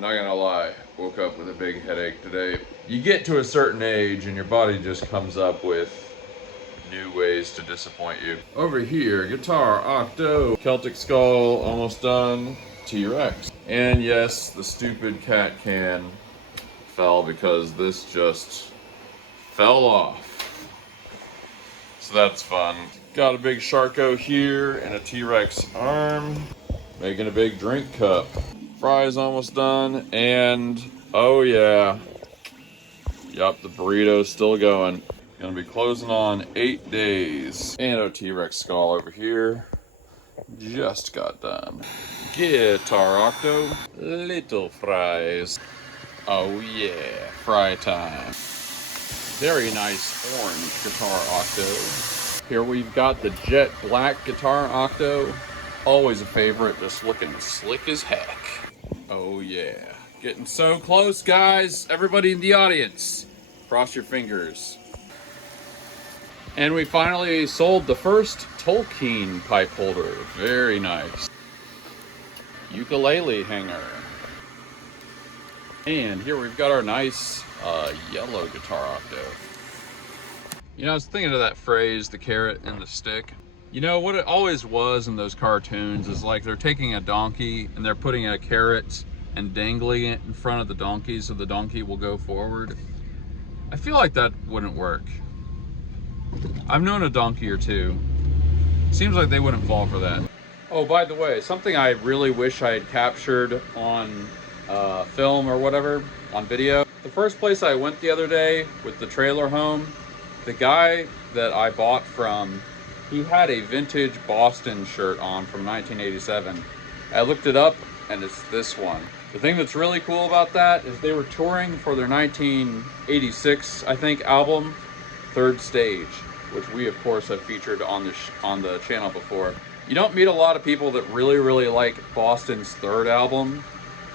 not gonna lie, woke up with a big headache today. You get to a certain age and your body just comes up with new ways to disappoint you. Over here, Guitar Octo, Celtic Skull, almost done, T-Rex. And yes, the stupid cat can fell because this just fell off. So that's fun. Got a big Sharko here and a T-Rex arm. Making a big drink cup. Fries almost done, and oh yeah. Yup, the burrito's still going. Gonna be closing on 8 days. And a T-Rex skull over here. Just got done. Guitar Octo, little fries. Oh yeah, fry time. Very nice orange Guitar Octo. Here we've got the jet black Guitar Octo. Always a favorite, just looking slick as heck. Oh yeah. Getting so close, guys. Everybody in the audience, cross your fingers. And we finally sold the first Tolkien pipe holder. Very nice. Ukulele hanger. And here we've got our nice yellow Guitar Octo. You know, I was thinking of that phrase, the carrot and the stick. You know, what it always was in those cartoons is like they're taking a donkey and they're putting a carrot and dangling it in front of the donkey so the donkey will go forward. I feel like that wouldn't work. I've known a donkey or two. Seems like they wouldn't fall for that. Oh, by the way, something I really wish I had captured on film or whatever, on video. The first place I went the other day with the trailer home, the guy that I bought from, he had a vintage Boston shirt on from 1987. I looked it up and it's this one. The thing that's really cool about that is they were touring for their 1986, I think, album, Third Stage, which we of course have featured on the channel before. You don't meet a lot of people that really like Boston's third album.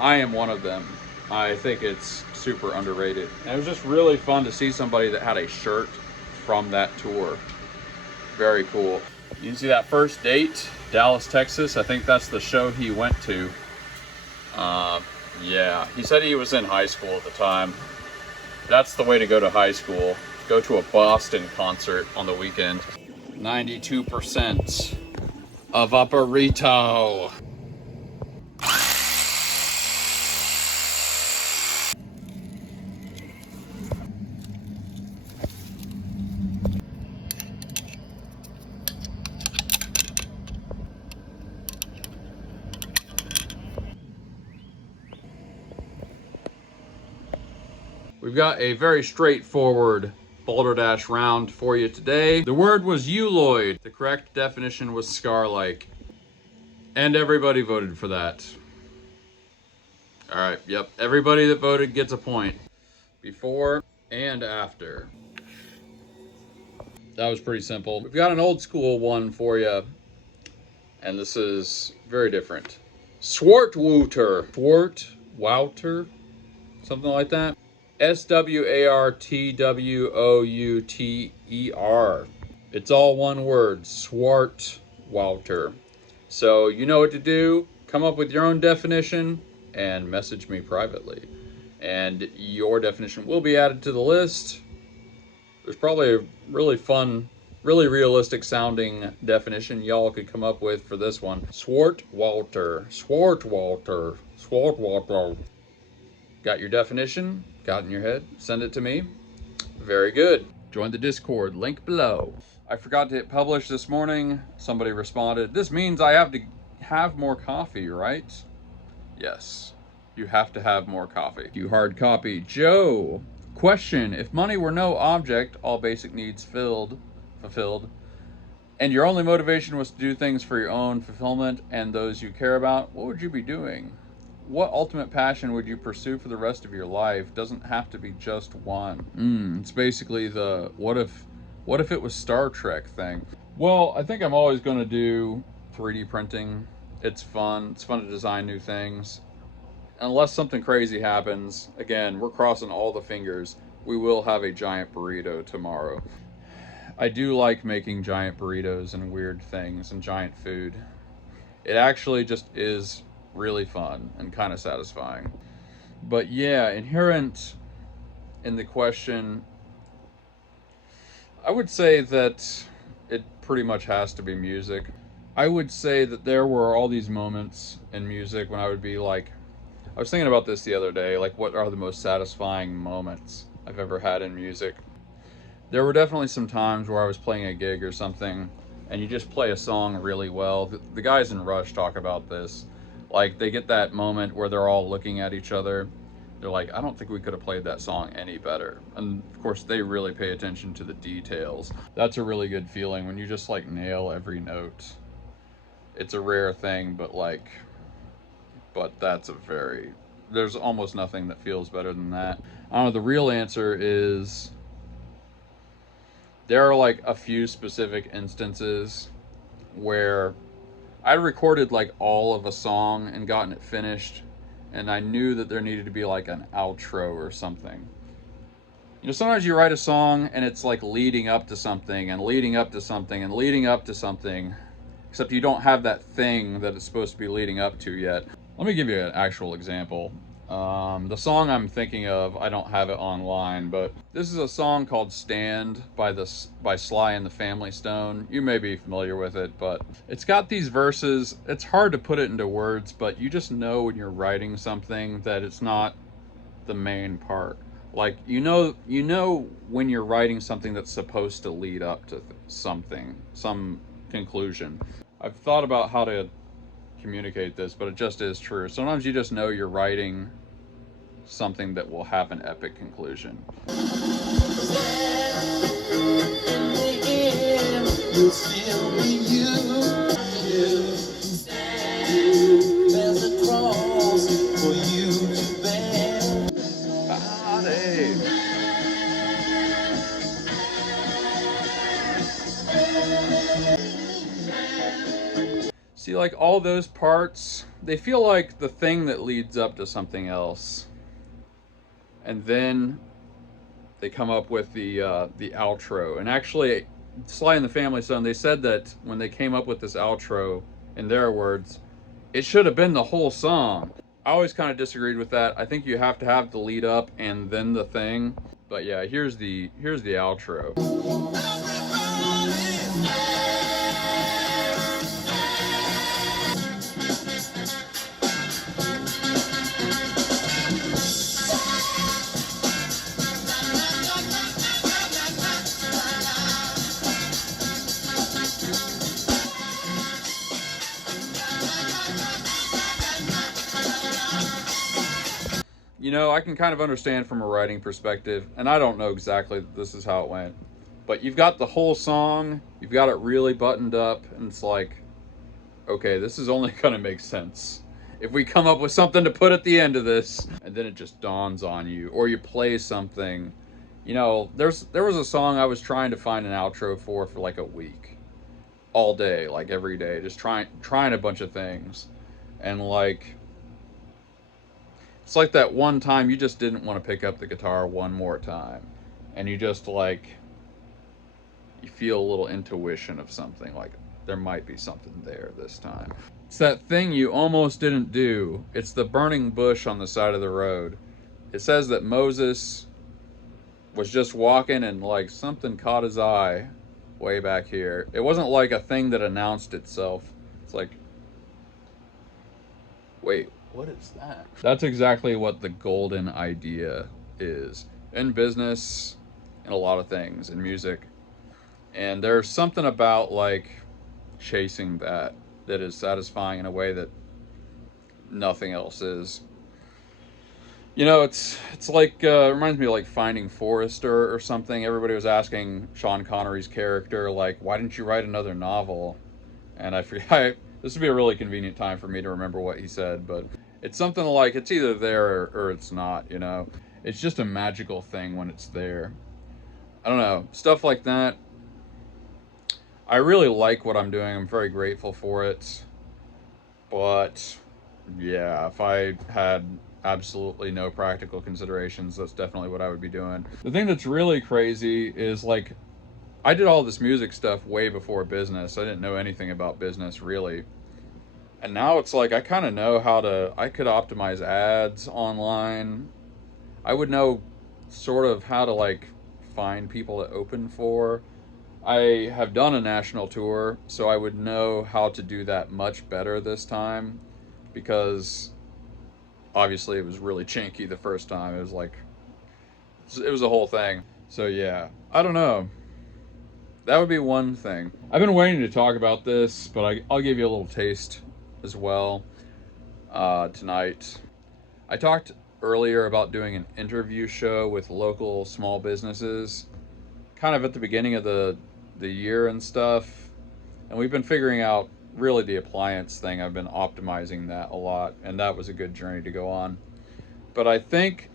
I am one of them. I think it's super underrated. And it was just really fun to see somebody that had a shirt from that tour. Very cool. You can see that first date, Dallas, Texas. I think that's the show he went to. Yeah, he said he was in high school at the time. That's the way to go to high school. Go to a Boston concert on the weekend. 92% of Vaporito. We've got a very straightforward balderdash round for you today. The word was euloid. The correct definition was scar-like. And everybody voted for that. All right, yep, everybody that voted gets a point. Before and after. That was pretty simple. We've got an old school one for you. And this is very different. Swartwouter. Swartwouter? Something like that. Swartwouter. It's all one word, Swartwouter. So you know what to do. Come up with your own definition and message me privately. And your definition will be added to the list. There's probably a really fun, really realistic sounding definition y'all could come up with for this one. Swartwouter. Swartwouter. Swartwouter. Got your definition? Got it in your head? Send it to me. Very good. Join the Discord, link below. I forgot to hit publish this morning. Somebody responded, this means I have to have more coffee, right? Yes, you have to have more coffee. You hard copy. Joe, question, if money were no object, all basic needs fulfilled, and your only motivation was to do things for your own fulfillment and those you care about, what would you be doing? What ultimate passion would you pursue for the rest of your life? Doesn't have to be just one. It's basically the what if it was Star Trek thing. Well, I think I'm always going to do 3D printing. It's fun. It's fun to design new things. Unless something crazy happens, again, we're crossing all the fingers, we will have a giant burrito tomorrow. I do like making giant burritos and weird things and giant food. It actually just is really fun and kind of satisfying. But yeah, inherent in the question, I would say that it pretty much has to be music. I would say that there were all these moments in music when I would be like, I was thinking about this the other day, like what are the most satisfying moments I've ever had in music? There were definitely some times where I was playing a gig or something and you just play a song really well. The guys in Rush talk about this. Like they get that moment where they're all looking at each other. They're like, I don't think we could have played that song any better. And of course, they really pay attention to the details. That's a really good feeling when you just like nail every note. It's a rare thing, but that's a very, there's almost nothing that feels better than that. I don't know, the real answer is there are like a few specific instances where I recorded like all of a song and gotten it finished, and I knew that there needed to be like an outro or something. You know, sometimes you write a song and it's like leading up to something and leading up to something and leading up to something, except you don't have that thing that it's supposed to be leading up to yet. Let me give you an actual example. The song I'm thinking of, I don't have it online, but this is a song called "Stand" by Sly and the Family Stone. You may be familiar with it, but it's got these verses. It's hard to put it into words, but you just know when you're writing something that it's not the main part. Like you know when you're writing something that's supposed to lead up to something, some conclusion. I've thought about how to communicate this, but it just is true. Sometimes you just know you're writing something that will have an epic conclusion. See, like all those parts, they feel like the thing that leads up to something else. And then they come up with the outro. And actually, Sly and the Family Stone, they said that when they came up with this outro, in their words, it should have been the whole song. I always kind of disagreed with that. I think you have to have the lead up and then the thing. But yeah, here's the outro. You know, I can kind of understand from a writing perspective, and I don't know exactly that this is how it went, but you've got the whole song, you've got it really buttoned up, and it's like, okay, this is only going to make sense if we come up with something to put at the end of this. And then it just dawns on you, or you play something. You know, there was a song I was trying to find an outro for like a week, all day, like every day, just trying a bunch of things, and like it's like that one time you just didn't want to pick up the guitar one more time, and you just like you feel a little intuition of something, like there might be something there this time. It's that thing you almost didn't do. It's the burning bush on the side of the road. It says that Moses was just walking and like something caught his eye way back here. It wasn't like a thing that announced itself. It's like, wait, what is that? That's exactly what the golden idea is in business, in a lot of things, in music. And there's something about like chasing that is satisfying in a way that nothing else is. You know, it's like it reminds me of like Finding Forrester or something. Everybody was asking Sean Connery's character like, why didn't you write another novel? And I forget. This would be a really convenient time for me to remember what he said, but it's something like it's either there or it's not. You know, it's just a magical thing when it's there. I don't know, stuff like that. I really like what I'm doing. I'm very grateful for it. But yeah, if I had absolutely no practical considerations, that's definitely what I would be doing. The thing that's really crazy is like I did all this music stuff way before business. I didn't know anything about business really. And now it's like I kind of know I could optimize ads online. I would know sort of how to like find people to open for. I have done a national tour, so I would know how to do that much better this time because obviously it was really chinky the first time. It was a whole thing. So yeah, I don't know. That would be one thing. I've been waiting to talk about this, but I'll give you a little taste as well tonight. I talked earlier about doing an interview show with local small businesses, kind of at the beginning of the year and stuff. And we've been figuring out really the appliance thing. I've been optimizing that a lot, and that was a good journey to go on. But I think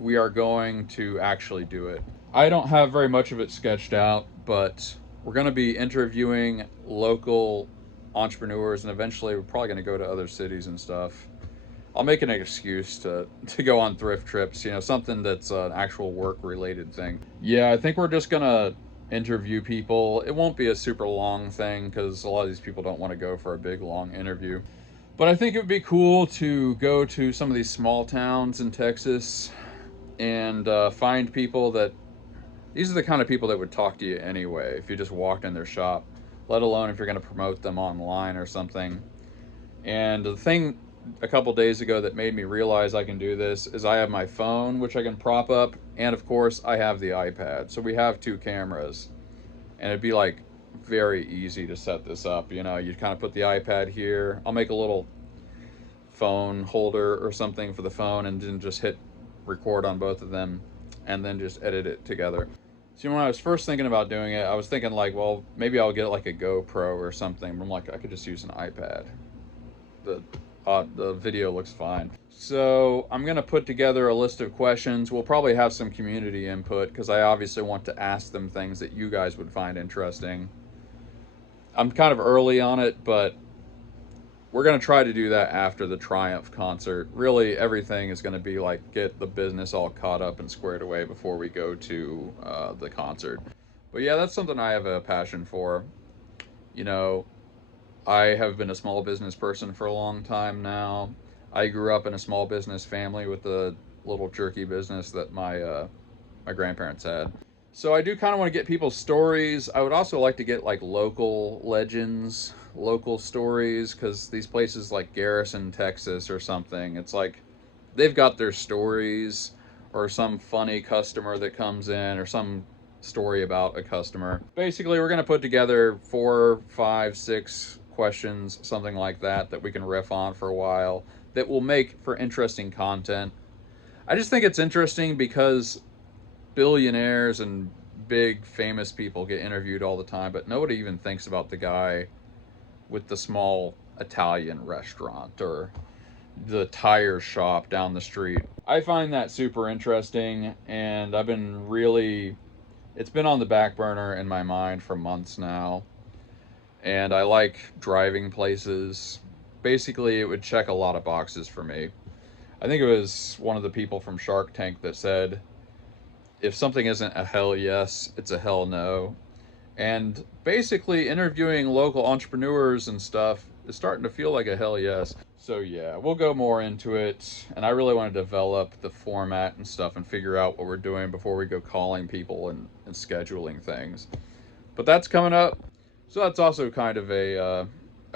we are going to actually do it. I don't have very much of it sketched out, but we're going to be interviewing local entrepreneurs, and eventually we're probably going to go to other cities and stuff. I'll make an excuse to go on thrift trips, you know, something that's an actual work related thing. Yeah, I think we're just going to interview people. It won't be a super long thing because a lot of these people don't want to go for a big long interview. But I think it would be cool to go to some of these small towns in Texas and find people that these are the kind of people that would talk to you anyway if you just walked in their shop, let alone if you're going to promote them online or something. And the thing a couple days ago that made me realize I can do this is I have my phone, which I can prop up, and of course I have the iPad. So we have two cameras, and it'd be like very easy to set this up. You know, you kind of put the iPad here. I'll make a little phone holder or something for the phone, and then just hit record on both of them, and then just edit it together. See, when I was first thinking about doing it, I was thinking like, well, maybe I'll get like a GoPro or something. But I'm like, I could just use an iPad. The video looks fine. So I'm gonna put together a list of questions. We'll probably have some community input because I obviously want to ask them things that you guys would find interesting. I'm kind of early on it, but we're going to try to do that after the Triumph concert. Really, everything is going to be like get the business all caught up and squared away before we go to the concert. But yeah, that's something I have a passion for. You know, I have been a small business person for a long time now. I grew up in a small business family with a little jerky business that my grandparents had. So I do kind of want to get people's stories. I would also like to get like local legends, local stories, because these places like Garrison, Texas, or something, it's like they've got their stories, or some funny customer that comes in, or some story about a customer. Basically, we're going to put together 4, 5, 6 questions, something like that, that we can riff on for a while, that will make for interesting content. I just think it's interesting because billionaires and big famous people get interviewed all the time, but nobody even thinks about the guy with the small Italian restaurant or the tire shop down the street. I find that super interesting, and it's been on the back burner in my mind for months now. And I like driving places. Basically, it would check a lot of boxes for me. I think it was one of the people from Shark Tank that said, if something isn't a hell yes, it's a hell no. And basically, interviewing local entrepreneurs and stuff is starting to feel like a hell yes. So, yeah, we'll go more into it. And I really want to develop the format and stuff and figure out what we're doing before we go calling people and scheduling things. But that's coming up. So, that's also kind of a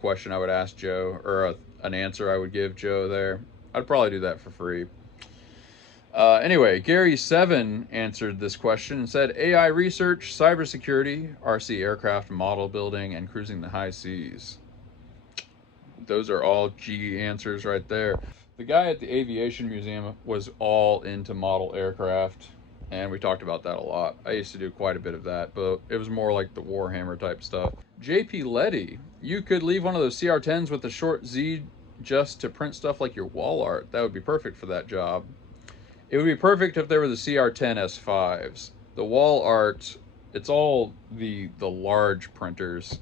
question I would ask Joe, or an answer I would give Joe there. I'd probably do that for free. Anyway, Gary7 answered this question and said AI research, cybersecurity, RC aircraft model building, and cruising the high seas. Those are all G answers right there. The guy at the Aviation Museum was all into model aircraft, and we talked about that a lot. I used to do quite a bit of that, but it was more like the Warhammer type stuff. JP Letty, you could leave one of those CR10s with the short Z just to print stuff like your wall art. That would be perfect for that job. It would be perfect if there were the CR10 S5s. The wall art, it's all the large printers.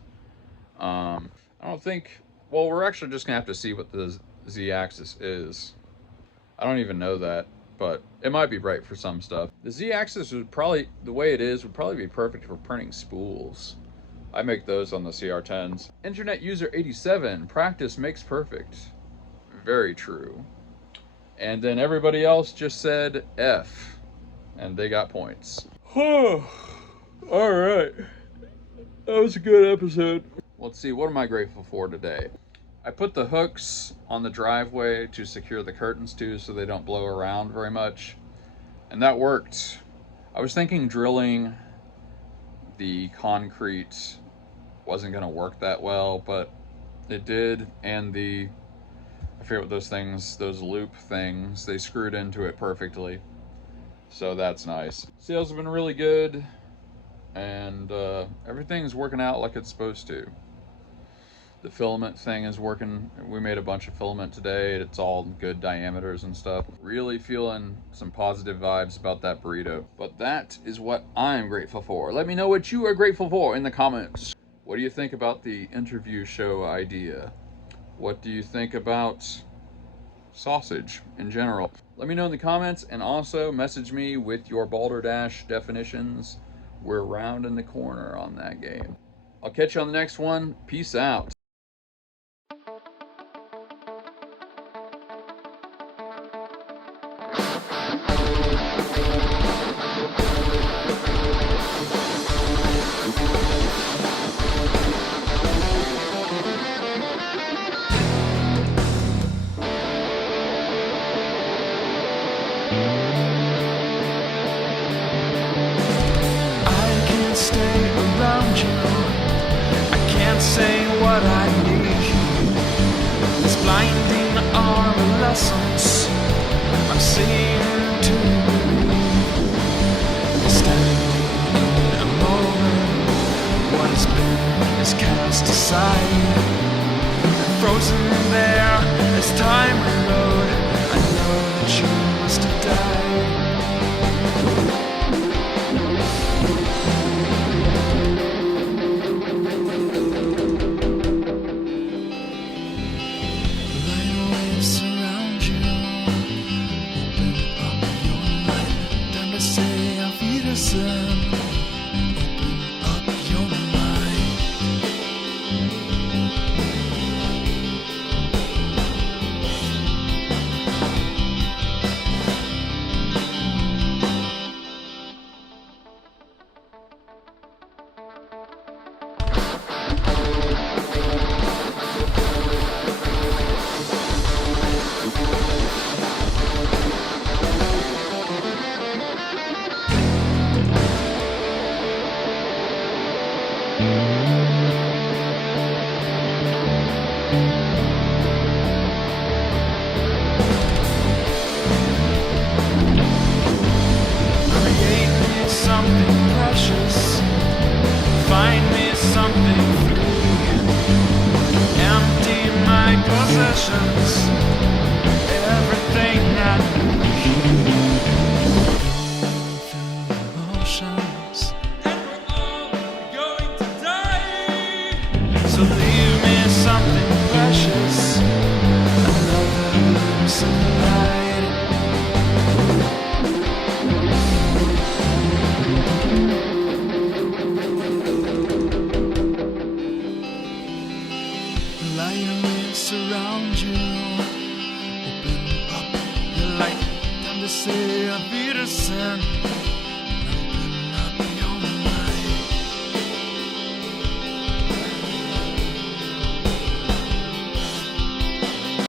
I don't think. Well, we're actually just gonna have to see what the Z-axis is. I don't even know that, but it might be right for some stuff. The Z-axis would probably, the way it is, would probably be perfect for printing spools. I make those on the CR10s. Internet user 87, practice makes perfect. Very true. And then everybody else just said F, and they got points. All right. That was a good episode. Let's see, what am I grateful for today? I put the hooks on the driveway to secure the curtains to so they don't blow around very much. And that worked. I was thinking drilling the concrete wasn't going to work that well, but it did. And I forget what those things, those loop things, they screwed into it perfectly. So that's nice. Sales have been really good, and everything's working out like it's supposed to. The filament thing is working. We made a bunch of filament today. It's all good diameters and stuff. Really feeling some positive vibes about that burrito. But that is what I'm grateful for. Let me know what you are grateful for in the comments. What do you think about the interview show idea? What do you think about sausage in general? Let me know in the comments, and also message me with your balderdash definitions. We're rounding the corner on that game. I'll catch you on the next one. Peace out. Stay around you. I can't say what I need. These blinding are the lessons I'm seeing to be standing in a moment. What has been is cast aside and frozen there as time reload. I know that you must have died. Everything I need. Through emotions, and we're all going to die. So leave me something precious, another sunlight. Light surround you. Open up your light. Time to say a Wiedersehen.